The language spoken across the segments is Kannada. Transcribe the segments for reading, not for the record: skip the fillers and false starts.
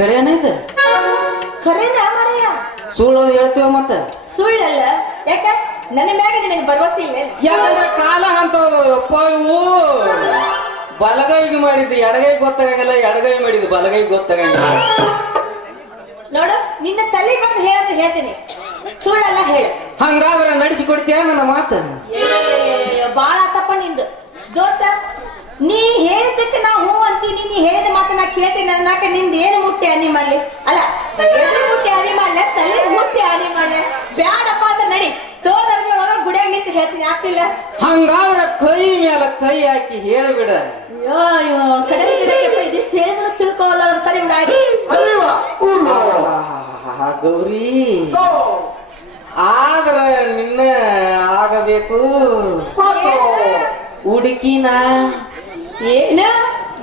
ಕರೇನೈತ ಖರೇನ ಮರೆಯ ಸುಳ್ಳು ಹೇಳ್ತೀವ ಮತ್ತ ಸುಳ್ಳಲ್ಲ ಯಾಕ ನನ್ನ ಮ್ಯಾಗ ನಿನಗೆ ಭರವಸೆ ಇಲ್ಲ ಯಾಕಂದ್ರೆ ಕಾಲ ಅಂತವ್ರು ಅಪ್ಪ ಇವು ಬಲಗೈಗೆ ಮಾಡಿದ್ದು ಎಡಗೈ ಗೊತ್ತಾಗಂಗಿಲ್ಲ ಎಡಗೈ ಮಾಡಿದ್ದು ಬಲಗೈ ಗೊತ್ತಾಗಂಗಿಲ್ಲ ನೋಡು ನಿನ್ನ ತಲೆ ಬಂದು ಹೇಳ್ತೀನಿ ಸುಳ್ಳಲ್ಲ ಹೇಳು ಹಂಗಾದ್ರೆ ನಡೆಸಿ ಕೊಡ್ತೀಯ ನನ್ನ ಮಾತ ಬಾಳ ತಪ್ಪ ನಿಂದು ದೋಸ್ತ ನೀ ಹೇಳಿದ್ದಕ್ಕೆ ನಾ ಹೂ ಅಂತೀನಿ ನೀ ಹೇಳಿದ ಮಾತು ನಾ ಕೇಳ್ತೀನಿ ಅನ್ನಕ ನಿಂದ ಏನು ಮುಟ್ಟಿ ಹನಿ ಮಾಡ್ಲಿ ಅಲ್ಲ ಎದುರು ಮುಟ್ಟಿ ಹನಿ ಮಾಡ್ಲೆ ತಲೆ ಮುಟ್ಟಿ ಹನಿ ಮಾಡ್ಲೆ ಬ್ಯಾಡಪ್ಪ ಅಂತ ನಡಿ ತೋದರ್ಗೆ ಒಳಗ ಗುಡಿಯಾಗ ನಿಂತು ಹೇಳ್ತೀನಿ ಆಗ್ತಿಲ್ಲ ಹಂಗಾದ್ರೆ ಕೈ ಮೇಲೆ ಕೈ ಹಾಕಿ ಹೇಳಿಬಿಡ ಅಯ್ಯೋ ಕಡೆ ಇದಿಷ್ಟು ಹೇಳಿದ್ರು ತಿಳ್ಕೋವಲ್ಲ ಸರಿ ಗೌರಿ ಆದ್ರ ನಿನ್ನ ಆಗಬೇಕು ಹುಡುಕಿನ ಏನು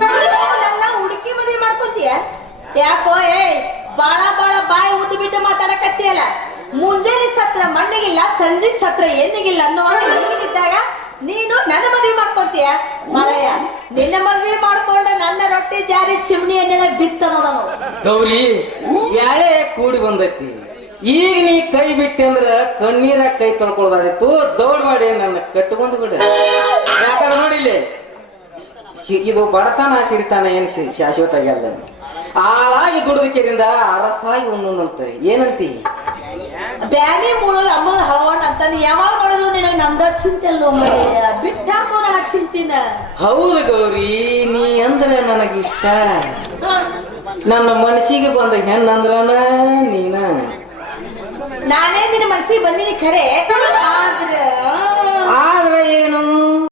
ನನ್ನ ಹುಡುಕಿ ಮದುವೆ ಮಾಡ್ಕೊಂತೀಯ ಯಾಕೋ ಬಾಳ ಬಾಯಿ ಉದ್ದು ಬಿಟ್ಟು ಮಾತಾಡಕತ್ತೀಯಲ್ಲ ಮುಂಜಾನೆ ಸತ್ರ ಮಣ್ಣಿಗಿಲ್ಲ ಸಂಜೆ ಸತ್ರ ಎಣ್ಣಿಗಿಲ್ಲ ಅನ್ನೋ ಇದ್ದಾಗ ನೀನು ನನ್ನ ಮದುವೆ ಮಾಡ್ಕೊಂತೀಯ ಮಾರಯ್ಯ ನಿನ್ನ ಮದುವೆ ಮಾಡ್ಕೊಂಡ ನನ್ನ ರೊಟ್ಟಿ ಜಾರಿ ಚಿಮ್ನಿ ಎಣ್ಣೆ ಬಿತ್ತನೋದ ಗೌರಿ ಯಾಳೆ ಕೂಡಿ ಬಂದೈತಿ ಈಗ ನೀ ಕೈ ಬಿಟ್ಟೆ ಅಂದ್ರ ಕಣ್ಣೀರ ಕೈ ತೊಳ್ಕೊಳ್ಳೋದಾದಿತ್ತು ದೌಡ್ ಮಾಡಿ ನನ್ನ ಕಟ್ಕೊಂಡ್ ಬಿಡ ಯಾಕಂದ್ರೆ ನೋಡಿಲ್ಲಿ ಇದು ಬಡತನ ಸಿರಿತಾನ ಏನ್ ಶಾಶ್ವತ ಆಗ್ಯಲ್ಲ ಆಳಾಗಿ ದುಡಿದಕ್ಕಿರಿಂದ ಅರಸಾಗಿ ಉಣ್ಣಂತ ಏನಂತಿ ಬ್ಯಾನಿ ಮೂಳು ಅಮ್ಮ ಹವನ್ ಅಂತ ಯಾವಾಗ ನೋಡಿದ್ರು ನಿನಗೆ ನಮ್ದ ಚಿಂತೆ ಅಲ್ವ ಬಿಟ್ಟ ನನಗ್ ಚಿಂತಿನ ಹೌದು ಗೌರಿ ನೀ ಅಂದ್ರೆ ನನಗಿಷ್ಟ ನನ್ನ ಮನಸ್ಸಿಗೆ ಬಂದ ಹೆಣ್ಣಂದ್ರನ ನೀನ ನಾನೇ ನಿನ್ನ ಮನಸ್ಸಿಗೆ ಬಂದಿನಿ ಖರೆ